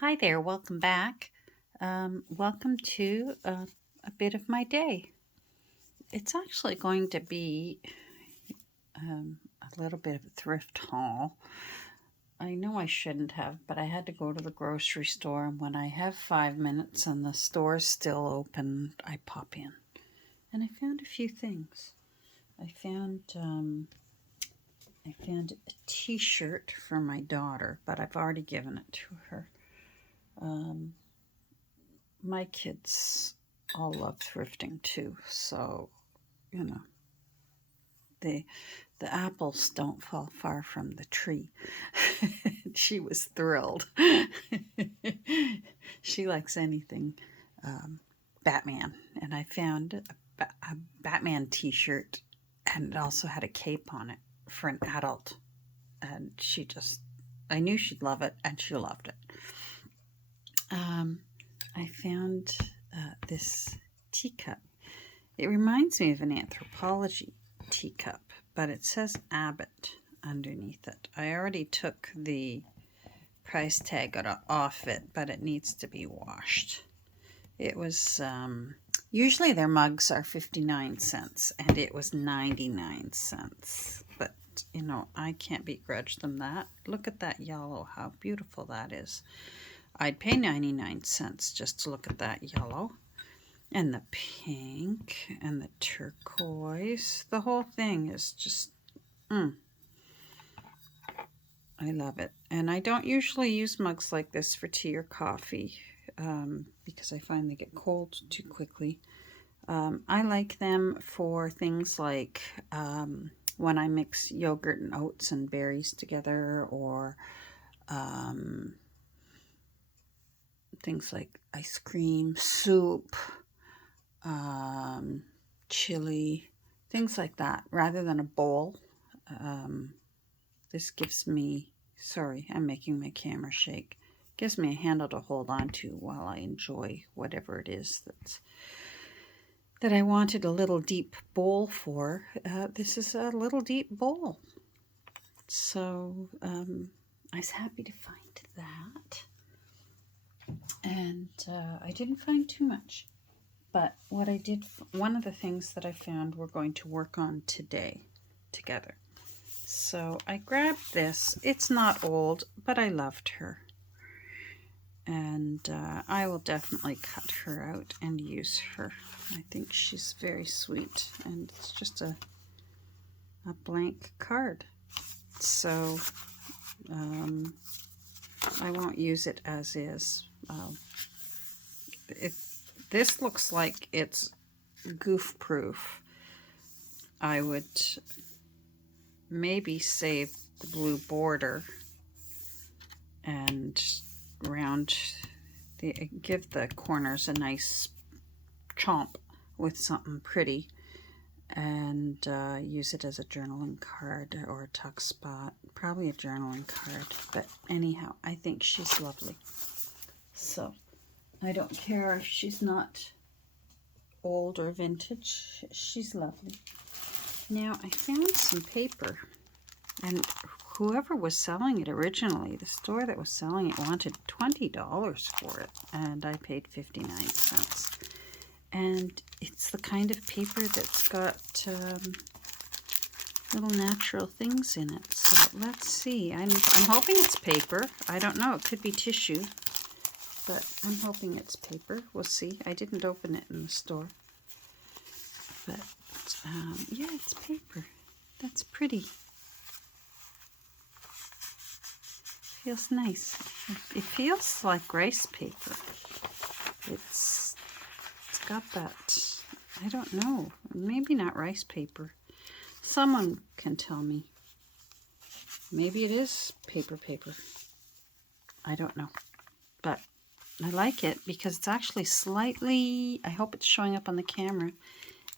Hi there, welcome back. Welcome to a bit of my day. It's actually going to be a little bit of a thrift haul. I know I shouldn't have, but I had to go to the grocery store, and when I have 5 minutes and the store's still open, I pop in. And I found a few things. I found a T-shirt for my daughter, but I've already given it to her. My kids all love thrifting too, so you know the the apples don't fall far from the tree. She was thrilled. She likes anything Batman, and I found a Batman T-shirt, and it also had a cape on it for an adult, and I knew she'd love it, and she loved it. I found this teacup. It reminds me of an anthropology teacup, but it says Abbott underneath it. I already took the price tag off it, but it needs to be washed. It was, usually their mugs are 59 cents, and it was 99 cents. But, I can't begrudge them that. Look at that yellow, how beautiful that is. I'd pay 99 cents just to look at that yellow. And the pink and the turquoise. The whole thing is just, I love it. And I don't usually use mugs like this for tea or coffee because I find they get cold too quickly. I like them for things like when I mix yogurt and oats and berries together, or things like ice cream, soup, chili, things like that, rather than a bowl. This gives me, sorry, I'm making my camera shake, gives me a handle to hold on to while I enjoy whatever it is that I wanted a little deep bowl for. This is a little deep bowl. So I was happy to find that. And I didn't find too much. But what I did, one of the things that I found we're going to work on today together. So I grabbed this. It's not old, but I loved her. And I will definitely cut her out and use her. I think she's very sweet. And it's just a blank card. So I won't use it as is. This looks like it's goof proof. I would maybe save the blue border and give the corners a nice chomp with something pretty, and use it as a journaling card or a tuck spot. Probably a journaling card, but anyhow, I think she's lovely. So I don't care if she's not old or vintage. She's lovely. Now, I found some paper, and whoever was selling it originally, the store that was selling it, wanted $20 for it, and I paid 59 cents. And it's the kind of paper that's got little natural things in it. So let's see. I'm hoping it's paper. I don't know. It could be tissue. But I'm hoping it's paper. We'll see. I didn't open it in the store. But, yeah, it's paper. That's pretty. Feels nice. It feels like rice paper. It's got that, I don't know, maybe not rice paper. Someone can tell me. Maybe it is paper. I don't know. But I like it because it's actually slightly, I hope it's showing up on the camera,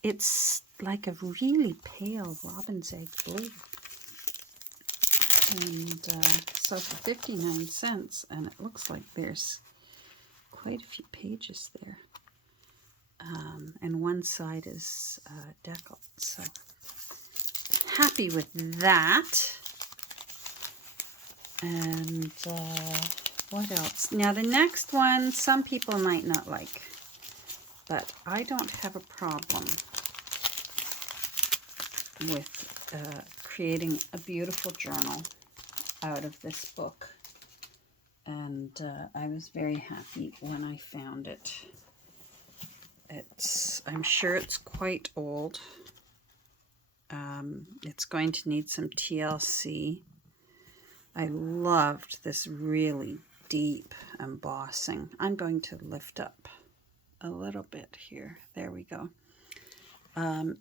it's like a really pale robin's egg blue. And so for 59 cents, and it looks like there's quite a few pages there. And one side is deckled, so happy with that. And What else? Now the next one, some people might not like, but I don't have a problem with creating a beautiful journal out of this book. And I was very happy when I found it. I'm sure it's quite old. It's going to need some TLC. I loved this really deep embossing. I'm going to lift up a little bit here. There we go.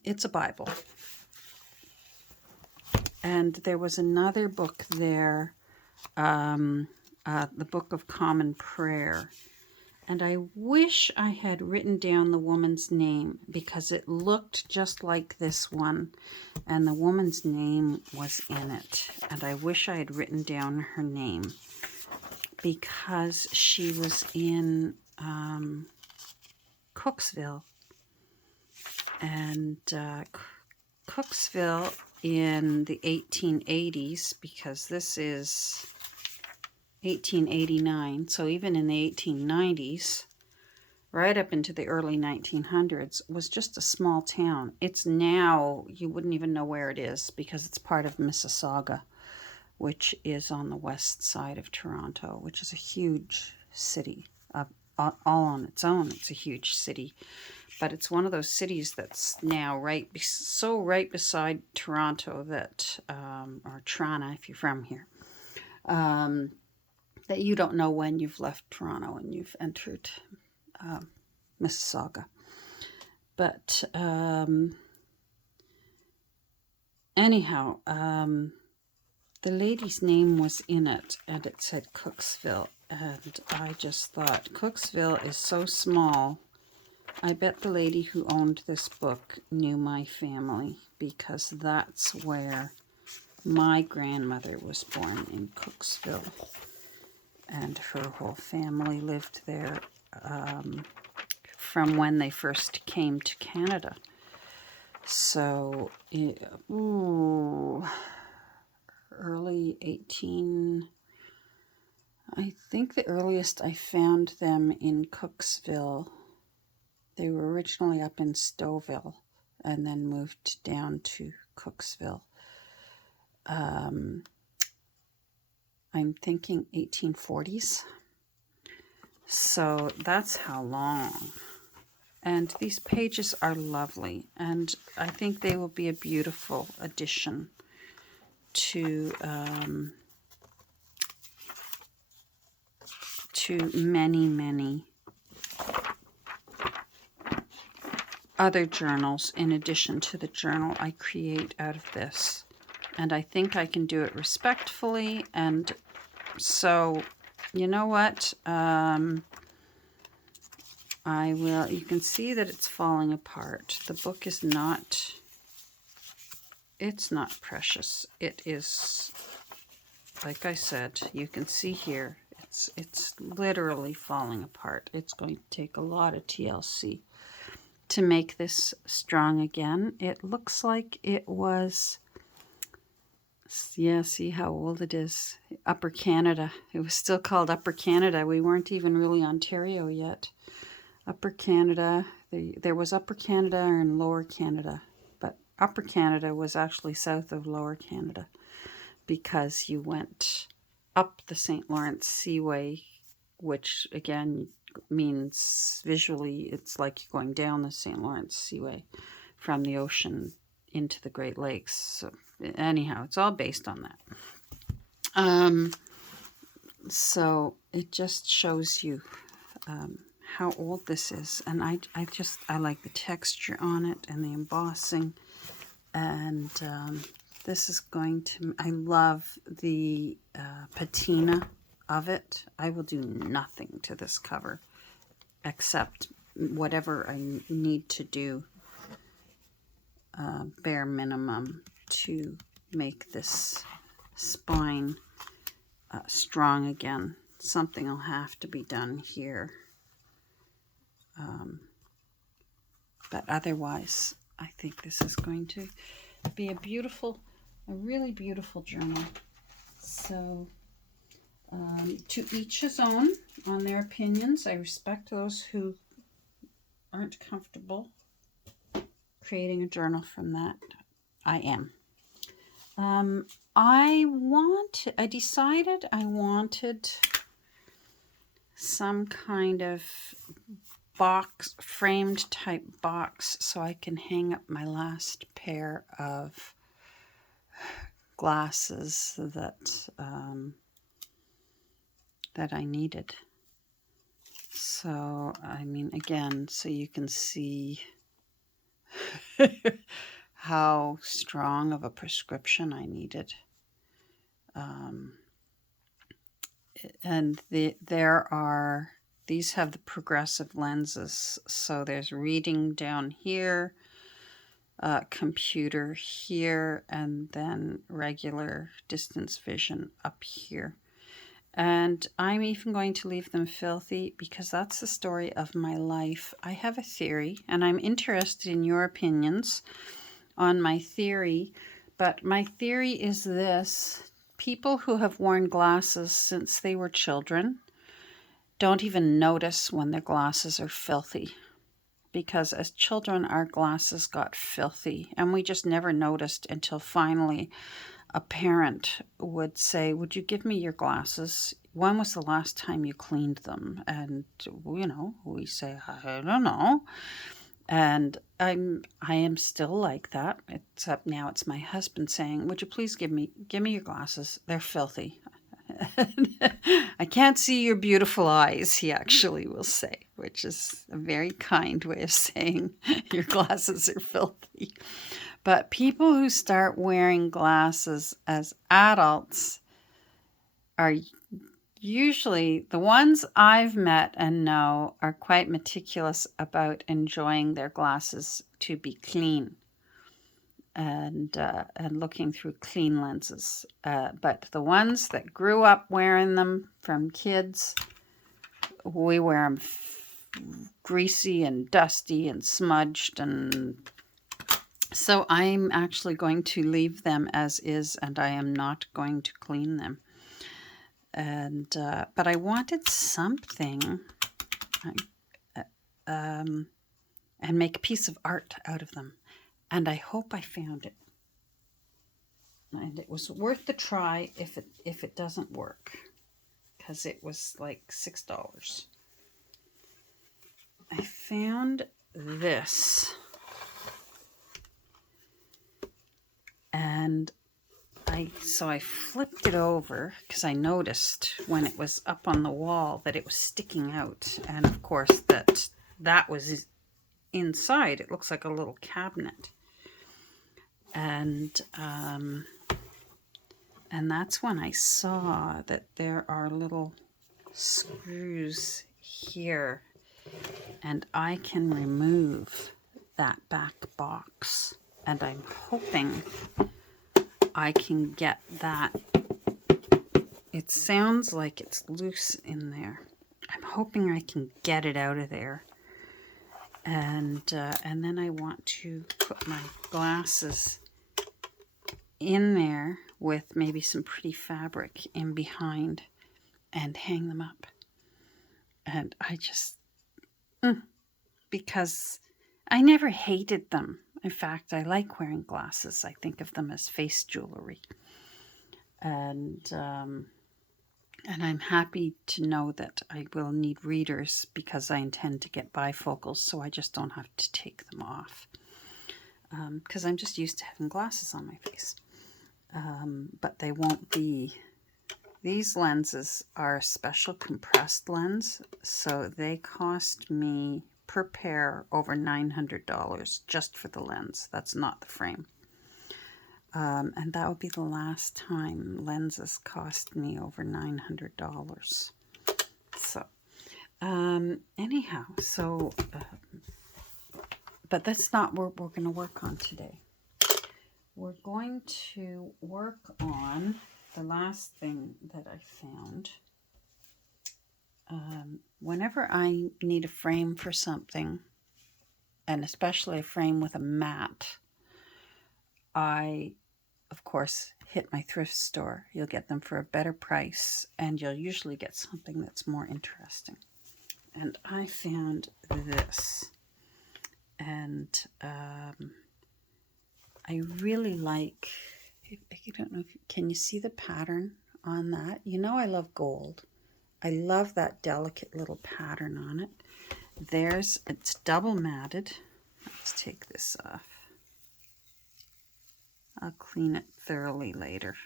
It's a Bible. And there was another book there, the Book of Common Prayer. And I wish I had written down the woman's name because it looked just like this one. And the woman's name was in it. And I wish I had written down her name because she was in Cooksville. And Cooksville in the 1880s, because this is 1889, so even in the 1890s, right up into the early 1900s, was just a small town. It's now, you wouldn't even know where it is because it's part of Mississauga, which is on the west side of Toronto, which is a huge city. All on its own, it's a huge city. But it's one of those cities that's now right beside Toronto that, or Toronto if you're from here, that you don't know when you've left Toronto and you've entered Mississauga. But anyhow, the lady's name was in it, and it said Cooksville. And I just thought, Cooksville is so small. I bet the lady who owned this book knew my family, because that's where my grandmother was born, in Cooksville. And her whole family lived there from when they first came to Canada. So, early 18... I think the earliest I found them in Cooksville, they were originally up in Stouffville and then moved down to Cooksville. I'm thinking 1840s. So that's how long. And these pages are lovely, and I think they will be a beautiful addition to many other journals in addition to the journal I create out of this. And I think I can do it respectfully. And so, you know what? I will, you can see that it's falling apart. The book is not, it's not precious. It is, like I said, you can see here, it's literally falling apart. It's going to take a lot of TLC to make this strong again. It looks like it was, yeah, see how old it is. Upper Canada. It was still called Upper Canada. We weren't even really Ontario yet. Upper Canada. There was Upper Canada and Lower Canada, but Upper Canada was actually south of Lower Canada because you went up the St. Lawrence Seaway, which again means visually it's like you're going down the St. Lawrence Seaway from the ocean into the Great Lakes. So anyhow, it's all based on that. So it just shows you how old this is. And I like the texture on it and the embossing. And this is going to, I love the patina of it. I will do nothing to this cover except whatever I need to do, bare minimum, to make this spine strong again. Something will have to be done here. But otherwise, I think this is going to be a really beautiful journal. So To each his own on their opinions. I respect those who aren't comfortable creating a journal from that. I am. I decided I wanted some kind of box, framed type box, so I can hang up my last pair of glasses that that I needed. So, I mean, again, so you can see how strong of a prescription I needed. And these have the progressive lenses. So there's reading down here, computer here, and then regular distance vision up here. And I'm even going to leave them filthy because that's the story of my life. I have a theory, and I'm interested in your opinions on my theory. But my theory is this: people who have worn glasses since they were children don't even notice when their glasses are filthy. Because as children, our glasses got filthy, and we just never noticed until finally a parent would say, "Would you give me your glasses? When was the last time you cleaned them?" And, we say, "I don't know." And I am still like that, except now it's my husband saying, "Would you please give me your glasses? They're filthy." "I can't see your beautiful eyes," he actually will say, which is a very kind way of saying your glasses are filthy. But people who start wearing glasses as adults are usually, the ones I've met and know, are quite meticulous about enjoying their glasses to be clean and looking through clean lenses. But the ones that grew up wearing them from kids, we wear them greasy and dusty and smudged, and so I'm actually going to leave them as is, and I am not going to clean them. And but I wanted something, and make a piece of art out of them, and I hope I found it. And it was worth the try if it doesn't work, because it was like $6. I found this, and I flipped it over because I noticed when it was up on the wall that it was sticking out, and of course that was inside. It looks like a little cabinet, and that's when I saw that there are little screws here, and I can remove that back box, and I'm hoping I can get that. It sounds like it's loose in there. I'm hoping I can get it out of there. And then I want to put my glasses in there with maybe some pretty fabric in behind and hang them up. And I just, because I never hated them. In fact, I like wearing glasses. I think of them as face jewelry. And I'm happy to know that I will need readers because I intend to get bifocals, so I just don't have to take them off. Because I'm just used to having glasses on my face. But they won't be. These lenses are a special compressed lens, so they cost me per pair over $900 just for the lens. That's not the frame. And that would be the last time lenses cost me over $900. So, anyhow, but that's not what we're going to work on today. We're going to work on the last thing that I found. Whenever I need a frame for something, and especially a frame with a mat, I, of course, hit my thrift store. You'll get them for a better price, and you'll usually get something that's more interesting. And I found this, and I really like, I don't know, can you see the pattern on that? You know I love gold. I love that delicate little pattern on it. It's double matted. Let's take this off. I'll clean it thoroughly later.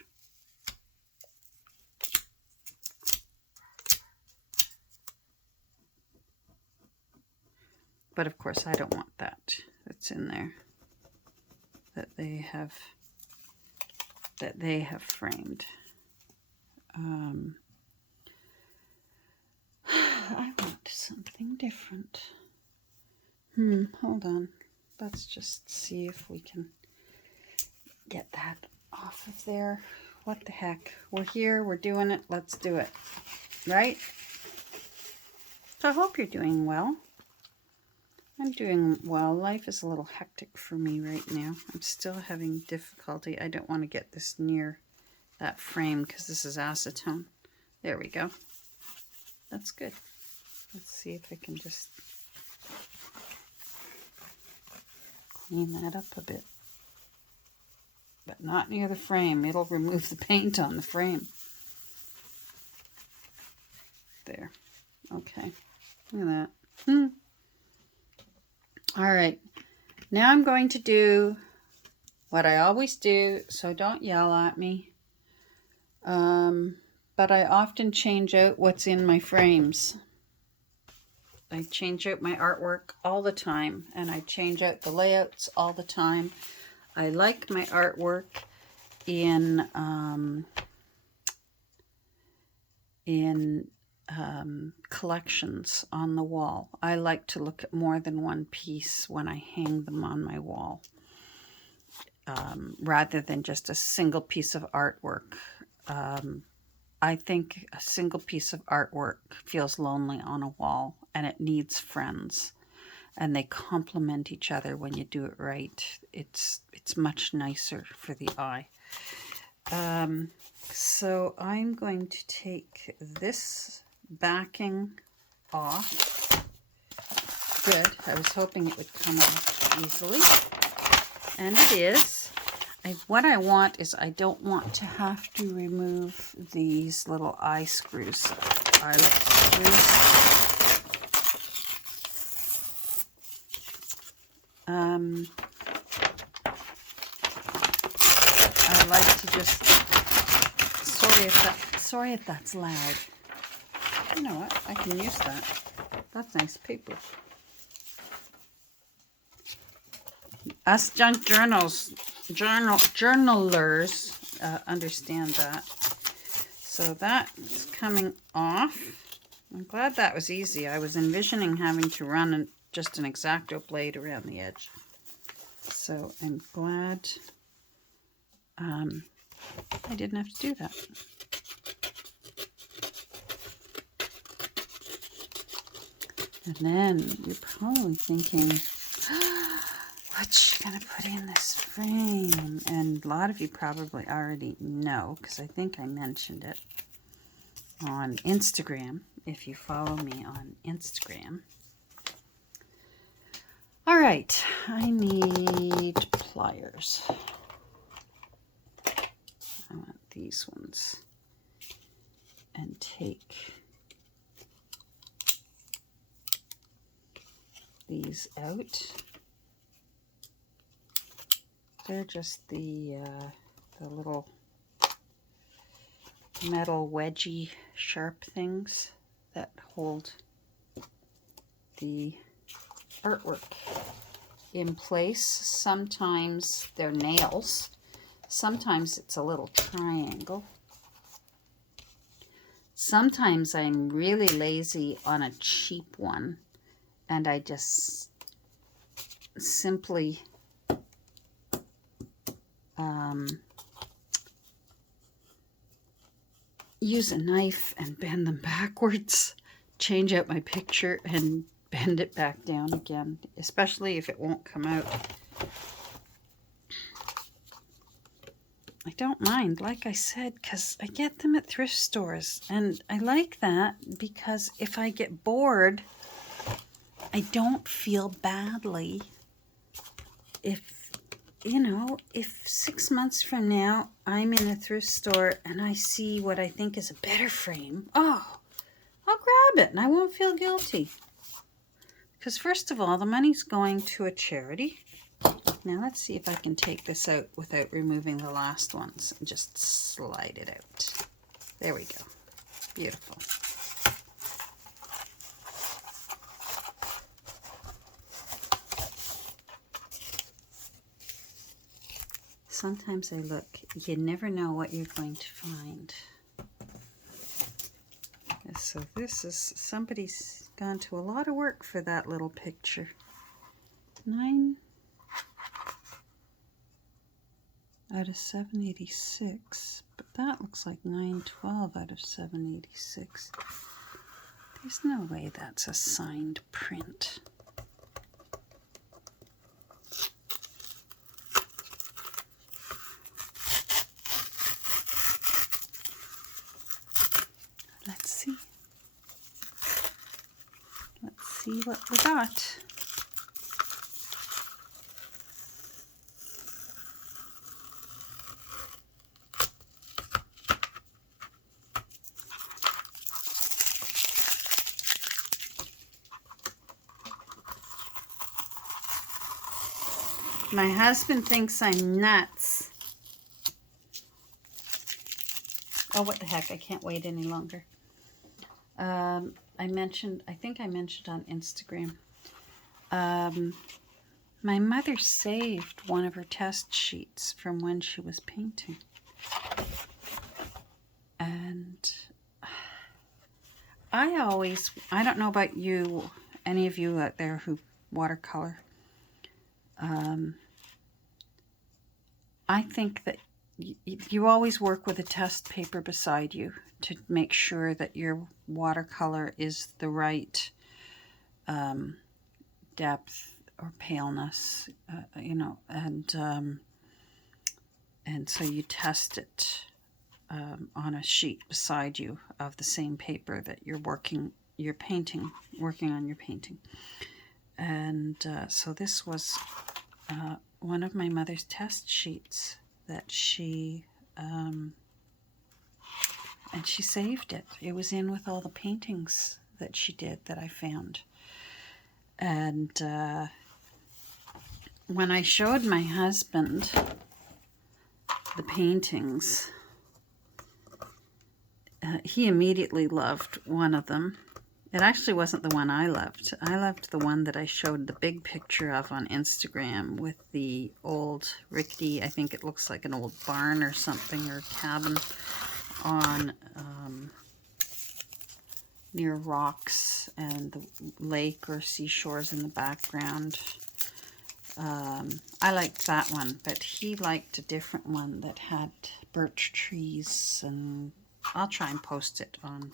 But of course I don't want that that's in there that they have framed. I want something different. Hold on. Let's just see if we can get that off of there. What the heck? We're here, we're doing it, let's do it. Right? So I hope you're doing well. I'm doing well. Life is a little hectic for me right now. I'm still having difficulty. I don't want to get this near that frame because this is acetone. There we go. That's good. Let's see if I can just clean that up a bit. But not near the frame. It'll remove the paint on the frame. There. Okay. Look at that. All right. Now I'm going to do what I always do, so don't yell at me. But I often change out what's in my frames. I change out my artwork all the time, and I change out the layouts all the time. I like my artwork in collections on the wall. I like to look at more than one piece when I hang them on my wall, rather than just a single piece of artwork. I think a single piece of artwork feels lonely on a wall, and it needs friends, and they complement each other when you do it right. It's much nicer for the eye. So I'm going to take this backing off. Good. I was hoping it would come off easily, and it is. What I want is I don't want to have to remove these little eyelet screws. I like to just, sorry if that's loud. You know what? I can use that. That's nice paper. Us junk journalers understand that. So that's coming off. I'm glad that was easy. I was envisioning having to run just an X-Acto blade around the edge. So I'm glad I didn't have to do that. And then you're probably thinking, what's she going to put in this frame? And a lot of you probably already know, because I think I mentioned it on Instagram, if you follow me on Instagram. All right, I need pliers. I want these ones. And take these out. They're just the little metal wedgy sharp things that hold the artwork in place. Sometimes they're nails. Sometimes it's a little triangle. Sometimes I'm really lazy on a cheap one, and I just simply use a knife and bend them backwards, change out my picture and bend it back down again, especially if it won't come out. I don't mind, like I said, because I get them at thrift stores. And I like that because if I get bored, I don't feel badly if, you know, if 6 months from now I'm in a thrift store and I see what I think is a better frame, oh, I'll grab it and I won't feel guilty. Because first of all, the money's going to a charity. Now let's see if I can take this out without removing the last ones and just slide it out. There we go. Beautiful. Sometimes I look, you never know what you're going to find. So this is, somebody's gone to a lot of work for that little picture. 9 out of 786, but that looks like 912 out of 786. There's no way that's a signed print. Let's see. Let's see what we got. My husband thinks I'm nuts. Oh, what the heck, I can't wait any longer. I think I mentioned on Instagram, my mother saved one of her test sheets from when she was painting. And I don't know about you, any of you out there who watercolor, I think that you always work with a test paper beside you to make sure that your watercolor is the right depth or paleness, you know, and so you test it on a sheet beside you of the same paper that you're working on your painting. And so this was one of my mother's test sheets that she and she saved it. It was in with all the paintings that she did that I found. And when I showed my husband the paintings, he immediately loved one of them. It actually wasn't the one I loved. I loved the one that I showed the big picture of on Instagram with the old rickety, I think it looks like an old barn or something, or cabin on near rocks and the lake or seashores in the background. I liked that one, but he liked a different one that had birch trees, and I'll try and post it on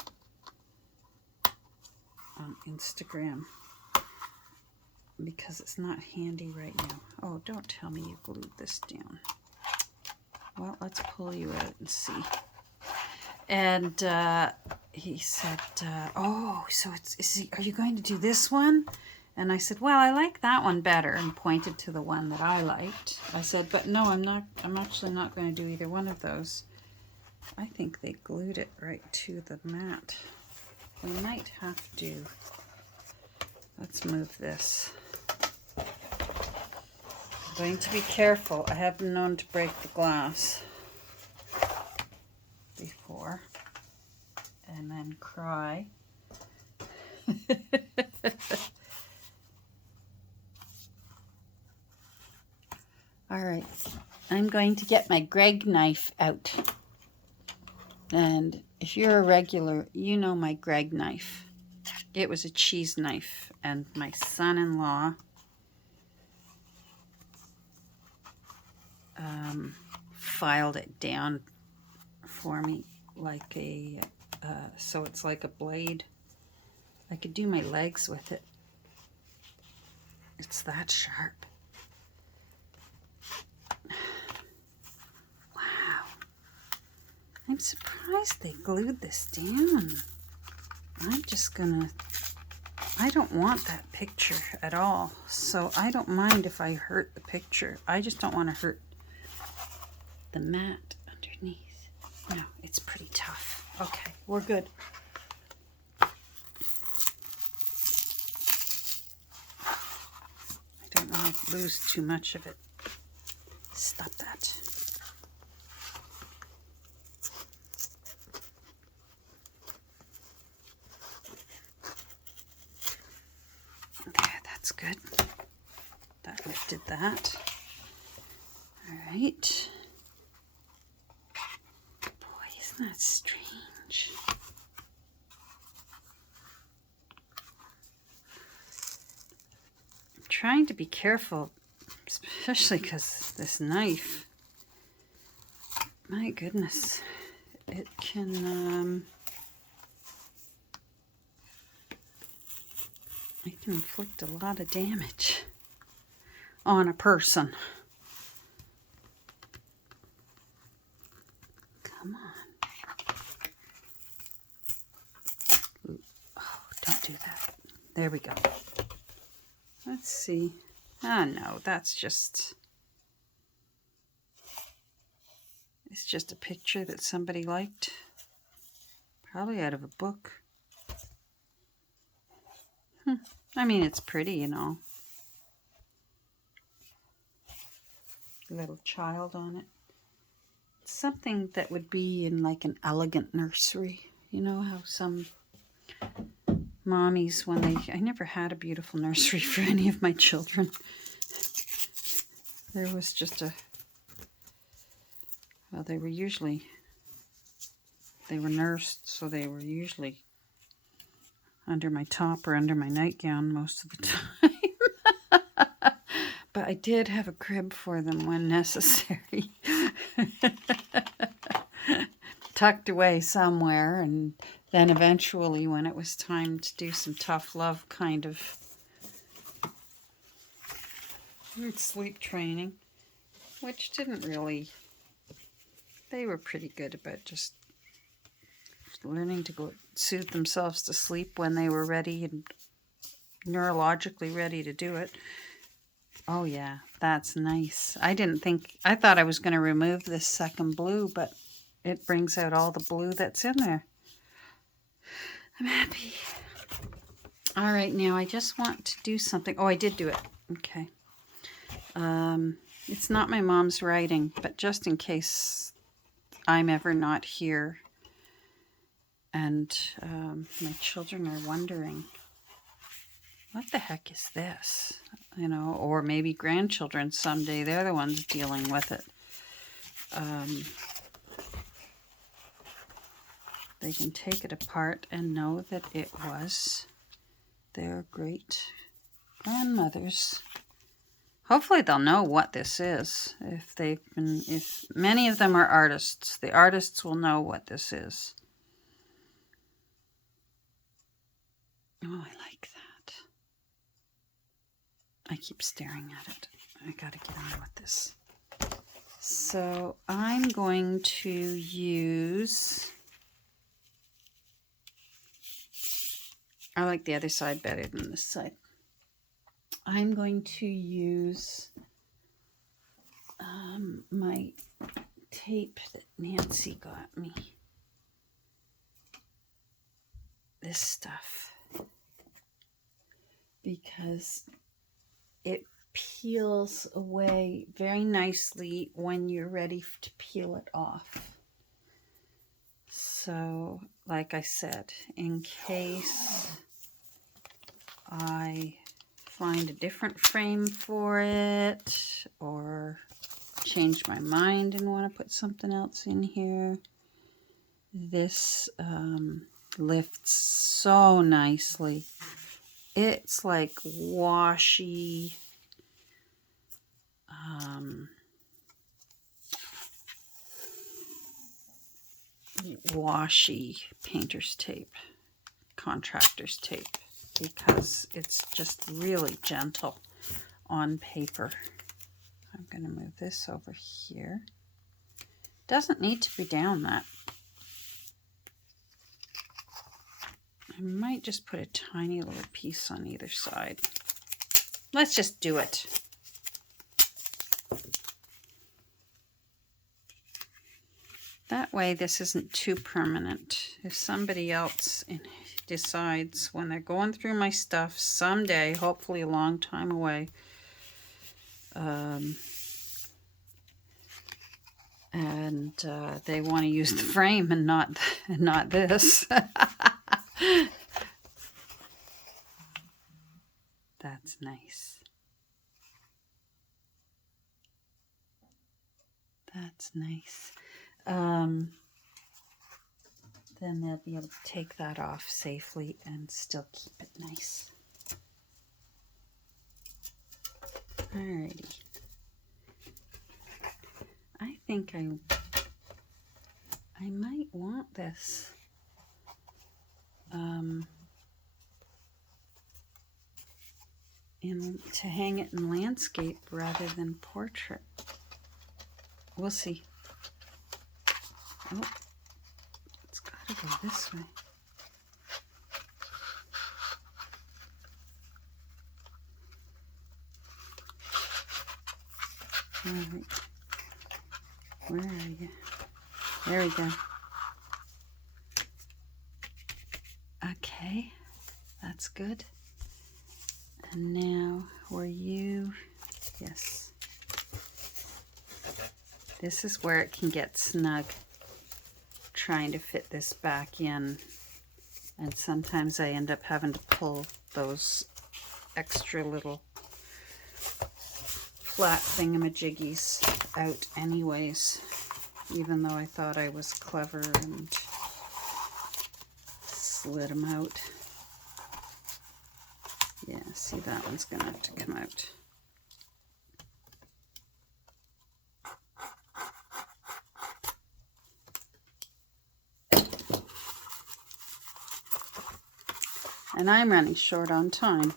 Instagram because it's not handy right now. Oh, don't tell me you glued this down. Well, let's pull you out and see. And he said, oh, so are you going to do this one? And I said, well, I like that one better, and pointed to the one that I liked. I said, but no, I'm actually not going to do either one of those. I think they glued it right to the mat. We might have to. Let's move this. I'm going to be careful. I have been known to break the glass before and then cry. All right, I'm going to get my Greg knife out. And if you're a regular, you know my Greg knife. It was a cheese knife, and my son-in-law filed it down for me like a, so it's like a blade. I could do my legs with it. It's that sharp. Wow. I'm surprised they glued this down. I'm just gonna, I don't want that picture at all. So I don't mind if I hurt the picture. I just don't want to hurt the mat underneath. No, it's pretty tough. Okay, we're good. I don't want to lose too much of it. Stop that. Okay, that's good. That lifted that. All right. Boy, isn't that strange? I'm trying to be careful, especially because this knife, my goodness, it can inflict a lot of damage on a person. Come on. Ooh. Oh, don't do that. There we go. Let's see. Oh no, that's just... It's just a picture that somebody liked. Probably out of a book. I mean, it's pretty, you know. Little child on it. It's something that would be in like an elegant nursery. You know how some mommies, when they... I never had a beautiful nursery for any of my children. There was just a... Well, they were nursed, so they were usually under my top or under my nightgown most of the time. But I did have a crib for them when necessary. Tucked away somewhere, and then eventually when it was time to do some tough love kind of sleep training, which didn't really... They were pretty good about just learning to go soothe themselves to sleep when they were ready and neurologically ready to do it. Oh yeah, that's nice. I thought I was going to remove this second blue, but it brings out all the blue that's in there. I'm happy. All right, now I just want to do something. Oh, I did do it. Okay. It's not my mom's writing, but just in case I'm ever not here and my children are wondering, what the heck is this? You know, or maybe grandchildren someday, they're the ones dealing with it. They can take it apart and know that it was their great grandmother's. Hopefully they'll know what this is. If many of them are artists, the artists will know what this is. Oh, I like that. I keep staring at it. I gotta get on with this. So I'm going to use... I like the other side better than this side. I'm going to use my tape that Nancy got me. This stuff. Because it peels away very nicely when you're ready to peel it off. So, like I said, in case I find a different frame for it or change my mind and want to put something else in here, this lifts so nicely. It's like washy, painter's tape, contractor's tape, because it's just really gentle on paper. I'm going to move this over here. Doesn't need to be down that I might just put a tiny little piece on either side. Let's just do it. That way this isn't too permanent. If somebody else decides when they're going through my stuff someday, hopefully a long time away, and they want to use the frame and not this. That's nice. That's nice. Then they'll be able to take that off safely and still keep it nice. Alrighty. I think I might want this to hang it in landscape rather than portrait. We'll see. Oh, it's got to go this way. All right. Where are you? There we go. Okay, that's good. And now, were you? Yes. This is where it can get snug, trying to fit this back in. And sometimes I end up having to pull those extra little flat thingamajiggies out anyways, even though I thought I was clever and slid them out. Yeah, see, that one's gonna have to come out. And I'm running short on time.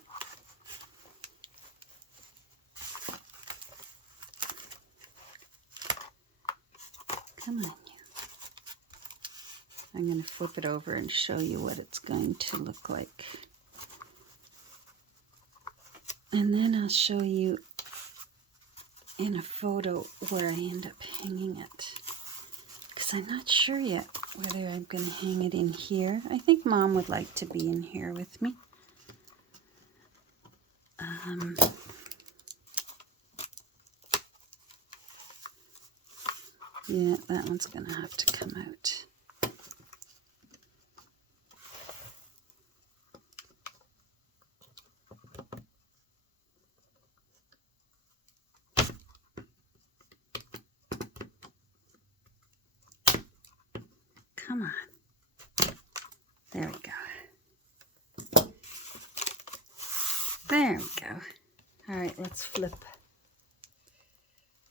Come on, you. I'm going to flip it over and show you what it's going to look like. And then I'll show you in a photo where I end up hanging it. Because I'm not sure yet whether I'm going to hang it in here. I think Mom would like to be in here with me. Yeah, that one's going to have to come out. Come on. There we go. There we go. All right, let's flip.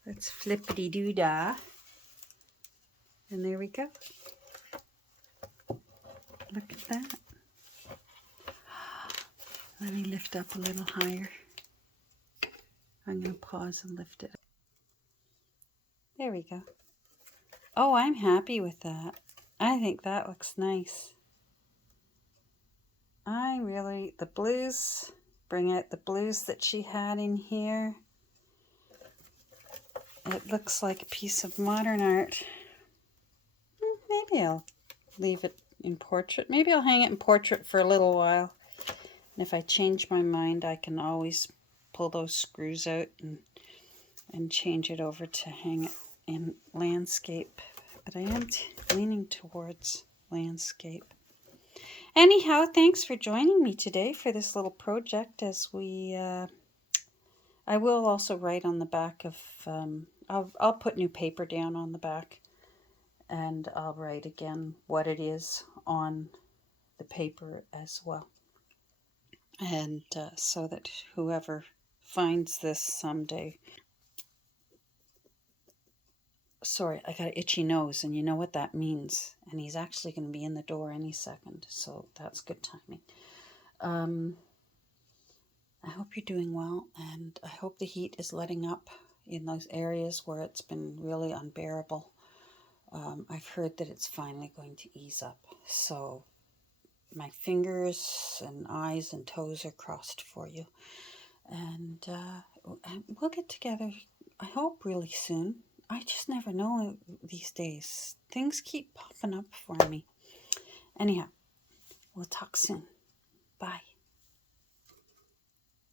Let's flippity-doo-dah. And there we go. Look at that. Let me lift up a little higher. I'm going to pause and lift it up. There we go. Oh, I'm happy with that. I think that looks nice. The blues, bring out the blues that she had in here. It looks like a piece of modern art. Maybe I'll leave it in portrait. Maybe I'll hang it in portrait for a little while. And if I change my mind, I can always pull those screws out and change it over to hang it in landscape. But I am leaning towards landscape. Anyhow, thanks for joining me today for this little project as we... I will also write on the back of... I'll put new paper down on the back. And I'll write again what it is on the paper as well. And so that whoever finds this someday... Sorry, I got an itchy nose, and you know what that means. And he's actually going to be in the door any second, so that's good timing. I hope you're doing well, and I hope the heat is letting up in those areas where it's been really unbearable. I've heard that it's finally going to ease up, so my fingers and eyes and toes are crossed for you. And we'll get together, I hope, really soon. I just never know these days. Things keep popping up for me. Anyhow, we'll talk soon. Bye.